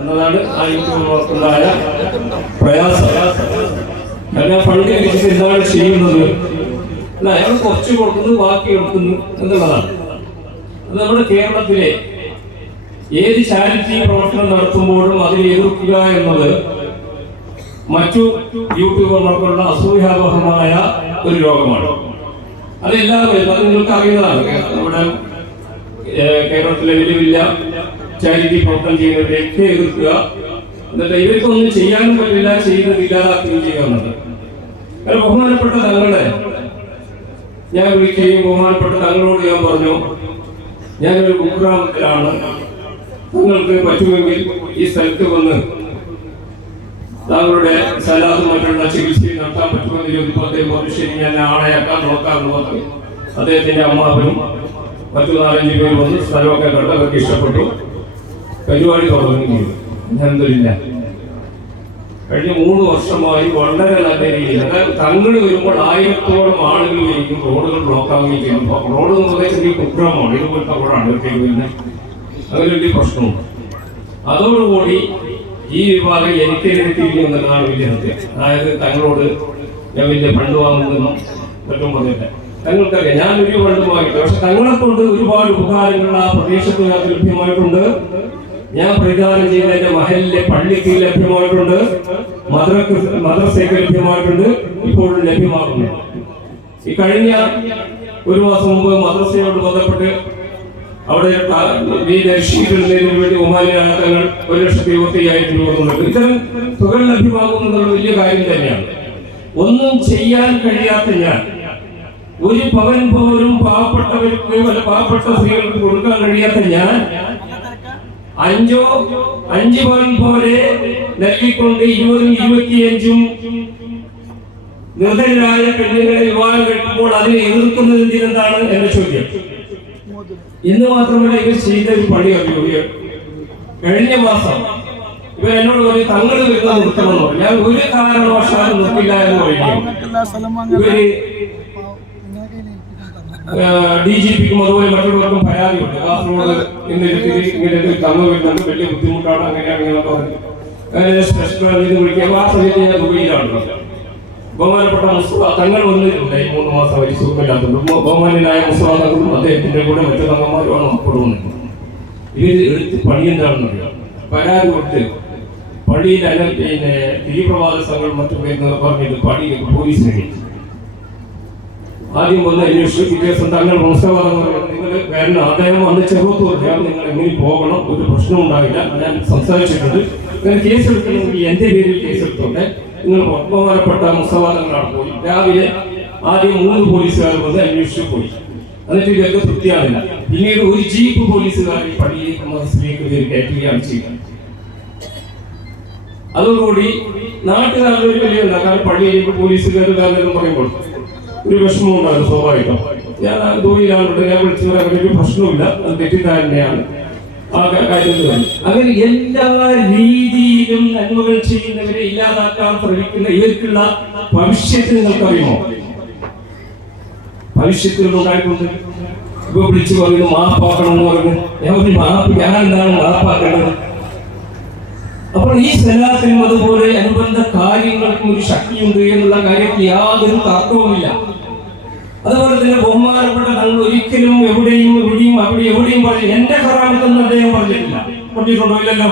എന്നതാണ് ആ യൂട്യൂബർക്കുണ്ടായ പ്രയാസം. കാരണം ഫണ്ട് ലഭിച്ചിട്ട് എന്താണ് ചെയ്യുന്നത്? അല്ല, അയാൾ കുറച്ച് കൊടുക്കുന്നു, ബാക്കി എടുക്കുന്നു എന്നുള്ളതാണ്. അത് നമ്മുടെ കേരളത്തിലെ ഏത് ചാരിറ്റി പ്രവർത്തനം നടത്തുമ്പോഴും അതിനെ എതിർക്കുക എന്നത് മറ്റു യൂട്യൂബർമാർക്കുള്ള അസൂയാവഹമായ ഒരു രോഗമാണ്. അതെല്ലാവരും അത് നിങ്ങൾക്ക് അറിയുന്നതാണ്. നമ്മുടെ കേരളത്തിലെ വലിയ വലിയ ചാരിറ്റി പ്രവർത്തനം ചെയ്യുന്നവരെയൊക്കെ എതിർക്കുക, എന്നിട്ട് ഇവർക്കൊന്നും ചെയ്യാനും പറ്റില്ല, ചെയ്യുന്നത് ഇല്ലാതാക്കുകയും ചെയ്യാറുണ്ട്. കാരണം ബഹുമാനപ്പെട്ട തങ്ങളെ ഞാൻ വിളിക്കുകയും ബഹുമാനപ്പെട്ട തങ്ങളോട് ഞാൻ പറഞ്ഞു, ഞാനൊരു കുഗ്രാമത്തിലാണ്, നിങ്ങൾക്ക് പറ്റുമെങ്കിൽ ഈ സ്ഥലത്ത് വന്ന് താങ്കളുടെ സലാദും മറ്റുള്ള ചികിത്സയും നടത്താൻ പറ്റുമെന്ന് ചോദിച്ചപ്പോൾ അദ്ദേഹം പറഞ്ഞു, ശരി, ഞാൻ ആളെയാക്കാൻ നോക്കാമെന്ന് പറഞ്ഞു. അദ്ദേഹത്തിന്റെ അമ്മാവനും മറ്റു 4-5 പേര് വന്ന് സ്ഥലമൊക്കെ കണ്ട് അവർക്ക് ഇഷ്ടപ്പെട്ടു. പരിപാടി തുടങ്ങുകയും ചെയ്തു. അൽഹംദുലില്ലാ കഴിഞ്ഞ 3 വർഷമായി വളരെ നല്ല രീതിയിൽ, അതായത് തങ്ങൾ വരുമ്പോൾ 1000-ഓളം ആളുകൾ വരികയും റോഡുകൾ ബ്ലോക്ക് ആവുകയും ചെയ്യുന്നു. റോഡ് എന്ന് പറയുന്നത് കുഗ്രാമമാണ്, ഇതുപോലത്തെ റോഡാണ് വരുന്നത്. അങ്ങനെ വലിയ പ്രശ്നമുണ്ട്. അതോടുകൂടി ഈ വിഭാഗം എനിക്കെതിരെ തിരിഞ്ഞു എന്നതാണ് വലിയ സത്യം. അതായത് തങ്ങളോട് ഞാൻ വലിയ ഫണ്ട് വാങ്ങുന്നതെന്നും മറ്റും പറഞ്ഞില്ല. തങ്ങൾക്കറിയാം ഞാൻ വലിയ ഫണ്ട് വാങ്ങിയില്ല, പക്ഷെ തങ്ങളെ കൊണ്ട് ഒരുപാട് ഉപകാരങ്ങൾ ആ പ്രദേശത്തുകാർക്ക് ലഭ്യമായിട്ടുണ്ട്. ഞാൻ പ്രതിദാനം ചെയ്ത എന്റെ മഹലിലെ പള്ളിക്ക് ലഭ്യമായിട്ടുണ്ട്, മദ്രസയ്ക്ക് ലഭ്യമായിട്ടുണ്ട്, ഇപ്പോഴും ലഭ്യമാകുന്നു. ഈ കഴിഞ്ഞ 1 മാസം മുമ്പ് മദ്രസയോട് ബന്ധപ്പെട്ട് അവിടെ ഷീറ്റിടുന്നതിന് വേണ്ടി ഒമാനിയായ തങ്ങൾ 1,25,000 രൂപ കൊടുക്കുന്നുണ്ട്. ഇത്തരം തുക ലഭ്യമാകുന്നത് വലിയ കാര്യം തന്നെയാണ്. ഒന്നും ചെയ്യാൻ കഴിയാത്ത ഞാൻ, 1 പവൻ പോലും പാവപ്പെട്ടവർക്ക്, പാവപ്പെട്ട സ്ത്രീകൾക്ക് കൊടുക്കാൻ കഴിയാത്ത ഞാൻ 5 പവൻ പോലെ നൽകിക്കൊണ്ട് 20-25 നിർദ്ധരായ പെണ്ണുങ്ങളെ വിവാഹം കഴിക്കുമ്പോൾ അതിനെ എതിർക്കുന്നത് എന്തിനെന്താണ് എന്ന ചോദ്യം. ഇന്ന് മാത്രമല്ല, ഇവർ ചെയ്ത ഒരു പണി അറിയുക. കഴിഞ്ഞ മാസം ഇവർ എന്നോട് പറയും, തങ്ങൾ വരുന്ന നിർത്തണമെന്ന് പറയും. ഞാൻ ഒരു കാരണവശാലും നിർത്തില്ല എന്ന് പറയുകയും ഇവര് DGPക്കും അതുപോലെ മറ്റുള്ളവർക്കും പരാതിയുണ്ട്. കാസർഗോഡ് ഇങ്ങനെ തങ്ങൾ വരുന്നുണ്ട്, വലിയ ബുദ്ധിമുട്ടാണ്, അങ്ങനെയാണെന്നൊക്കെ പറഞ്ഞു. അങ്ങനെ സ്പെഷ്യൽ വിളിക്കുക. ആ സമയത്ത് ഞാൻ ദുബൈയിലാണ്. ബഹുമാനപ്പെട്ട മുസ്തഫ തങ്ങൾ വന്നിട്ടുണ്ട്. 3 മാസം വരെ സുഖമില്ലാത്തതുകൊണ്ട് ബഹുമാനായ മുസ്തഫ തങ്ങളും അദ്ദേഹത്തിന്റെ കൂടെ മറ്റു തങ്ങന്മാരുമാണ് ഉൾപ്പെടുന്നത്. ഇവര് എടുത്ത് പണി എന്താണെന്നറിയാം. പരാതി കൊടുത്ത് പള്ളിയിൽ തീവ്രവാദ സംഘം മറ്റും പറഞ്ഞത് പള്ളിയിൽ പോലീസിനെ വിളിച്ചു. ആദ്യം വന്ന് അന്വേഷിച്ചു. ദിവസം തങ്ങൾ മുസ്തഫ നിങ്ങൾ കാരണം അദ്ദേഹം വന്ന് ചെറുപ്പത്തൂർ, നിങ്ങൾ എങ്ങനെ പോകണം, ഒരു പ്രശ്നം ഉണ്ടാവില്ല, ഞാൻ സംസാരിച്ചിട്ടുണ്ട്, നിങ്ങൾ കേസെടുക്കണമെങ്കിൽ എന്റെ പേരിൽ കേസെടുത്തോട്ടെ, നിങ്ങൾ ബഹുമാനപ്പെട്ട മുസ്തഫാദങ്ങളാണ് പോയി. രാവിലെ ആദ്യം 3 പോലീസുകാർ വന്ന് അന്വേഷിച്ചു പോയി. എന്നിട്ട് ഇവർക്ക് തൃപ്തിയാവില്ല. പിന്നീട് ഒരു ജീപ്പ് പോലീസുകാർ ഈ പള്ളിയിലേക്ക് മദ്രസയിലേക്ക് കയറ്റുകയാണ് ചെയ്യുന്നത്. അതോടുകൂടി നാട്ടുകാരുടെ ഒരു വലിയ കാരണം പള്ളിയിലേക്ക് പോലീസുകാർ കാരണം പറയുമ്പോൾ ഒരു വിഷമം ഉണ്ടാകും സ്വാഭാവികം. ഞാൻ ദൂരിലാണുണ്ട്, ഞാൻ വിളിച്ചു പറയാൻ ഒരു പ്രശ്നമില്ല, അത് തെറ്റിദ്ധാരണയാണ് ആ കാര്യത്തിൽ. അങ്ങനെ എല്ലാ രീതിയിലും നന്മകൾ ചെയ്യുന്നവരെ ഇല്ലാതാക്കാൻ ശ്രമിക്കുന്ന ഇവർക്കുള്ള ഭവിഷ്യത്ത് നിങ്ങൾക്കറിയുമോ? ഭവിഷ്യത്തുകൾ ഉണ്ടായിട്ടുണ്ട്. ഇപ്പൊ വിളിച്ചു പറയുന്നു മാപ്പാക്കണം എന്ന് പറഞ്ഞു. ഞാൻ എന്താണ് മാപ്പാക്കേണ്ടത്? അപ്പോൾ ഈ സലാത്തിനും അതുപോലെ അനുബന്ധ കാര്യങ്ങൾക്കും ഒരു ശക്തിയുണ്ട് എന്നുള്ള കാര്യത്തിൽ യാതൊരു തർക്കവുമില്ല. അതുപോലെ തന്നെ ബഹുമാനപ്പെട്ട തങ്ങൾ ഒരിക്കലും എവിടെയും അവിടെ എവിടെയും പറഞ്ഞു എന്റെ കറാമത്തൊന്നും അദ്ദേഹം പറഞ്ഞിട്ടില്ല. പറഞ്ഞിട്ടുണ്ടോ? ഇല്ലല്ലോ.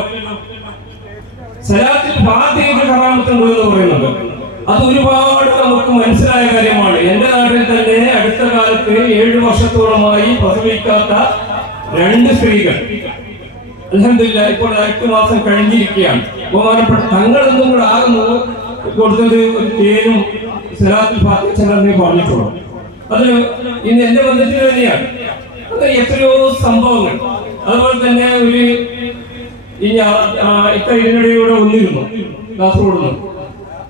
സലാത്തിൽ ഫാത്തിഹയുടെ കറാമത്തുണ്ടോ എന്ന് പറയുന്നുണ്ട്. അത് ഒരുപാട് നമുക്ക് മനസ്സിലായ കാര്യമാണ്. എന്റെ നാട്ടിൽ തന്നെ അടുത്ത കാലത്ത് 7 വർഷത്തോളമായി പ്രസവിക്കാത്ത 2 സ്ത്രീകൾ അൽഹംദുലില്ലാ ഇപ്പോൾ 8 മാസം കഴിഞ്ഞിരിക്കുകയാണ്. ബഹുമാനപ്പെട്ട തങ്ങളൊന്നും കൂടെ ആകുന്നു കൊടുത്തത് ഒരു തേനും സലാത്തിൽ ഫാത്തിഹ ചെല്ലാനേ പറഞ്ഞിട്ടുള്ളൂ. അത് ഇന്ന് എന്റെ ബന്ധത്തിൽ തന്നെയാണ്. അത് എത്രയോ സംഭവങ്ങൾ. അതുപോലെ തന്നെ ഒരു ഇതിനിടെ വന്നിരുന്നു കാസർഗോഡ് നിന്ന്.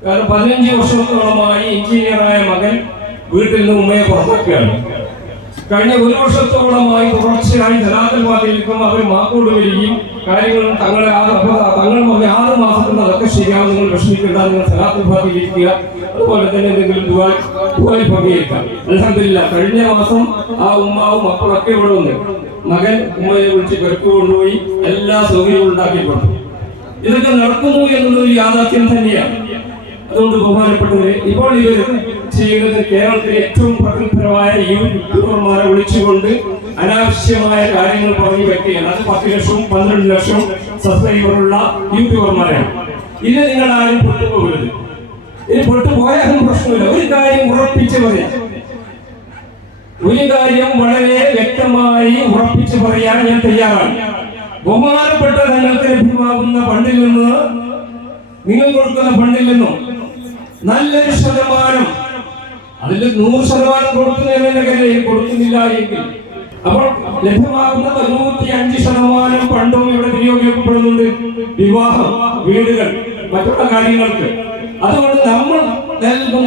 കാരണം 15 വർഷത്തോളമായി എഞ്ചിനീയറായ മകൻ വീട്ടിൽ നിന്ന് ഉമ്മയെ പുറത്താക്കുകയാണ്. കഴിഞ്ഞ 1 വർഷത്തോളമായി തുടർച്ചയായി സലാത്തുൽ ഫാത്തിഹയിലേക്കും അവർ മാക്കോട് വരികയും കാര്യങ്ങളും തങ്ങൾ പറഞ്ഞ 6 മാസത്തിൽ അതൊക്കെ ശരിയാവും, നിങ്ങൾ വിഷമിക്കേണ്ട, നിങ്ങൾ സലാത്തുൽ ഫാത്തിഹയിലിരിക്കുക, അതുപോലെ തന്നെ എന്തെങ്കിലും ദുആയിൽ പങ്കെടുക്കാം. അൽഹംദുലില്ലാ കഴിഞ്ഞ മാസം ആ ഉമ്മാവും മക്കളൊക്കെ ഇവിടെ വന്ന് മകൻ ഉമ്മയെ വിളിച്ച് പെരുക്ക് കൊണ്ടുപോയി എല്ലാ സൗകര്യവും ഉണ്ടാക്കി കൊടുത്തു. ഇതൊക്കെ നടക്കുന്നു എന്നുള്ളത് യാഥാർത്ഥ്യം തന്നെയാണ്. അതുകൊണ്ട് ബഹുമാനപ്പെട്ടവരെ, ഇപ്പോൾ ഇവർ ചെയ്യുന്നത് കേരളത്തിലെ ഏറ്റവും പ്രഗത്ഭരമായ യൂട്യൂബർമാരെ വിളിച്ചുകൊണ്ട് അനാവശ്യമായ കാര്യങ്ങൾ പറഞ്ഞു വെക്കുകയാണ്. അത് 10 ലക്ഷവും 12 ലക്ഷവും സബ്സ്ക്രൈബറുള്ള യൂട്യൂബർമാരാണ്. ഇത് നിങ്ങൾ ആരും പൊട്ടുപോകരുത്. ഇത് പൊട്ടുപോയാലും പ്രശ്നമില്ല. ഒരു കാര്യം ഉറപ്പിച്ച് പറയാം, ഒരു കാര്യം വളരെ വ്യക്തമായി ഉറപ്പിച്ച് പറയാൻ ഞാൻ തയ്യാറാണ്. ബഹുമാനപ്പെട്ട നിങ്ങൾക്ക് ലഭ്യമാകുന്ന ഫണ്ടിൽ നിന്ന്, നിങ്ങൾ കൊടുക്കുന്ന ഫണ്ടിൽ നിന്നും നല്ലൊരു ശതമാനം, അതിൽ 100% കൊടുക്കുന്നതിന്റെ കാര്യം കൊടുക്കുന്നില്ല എങ്കിൽ അപ്പോൾ ലഭ്യമാകുന്ന 95% ഫണ്ടും ഇവിടെ വിനിയോഗിക്കപ്പെടുന്നുണ്ട് വിവാഹം, വീടുകൾ, മറ്റുള്ള കാര്യങ്ങൾക്ക്. അതുകൊണ്ട് നമ്മൾ നൽകും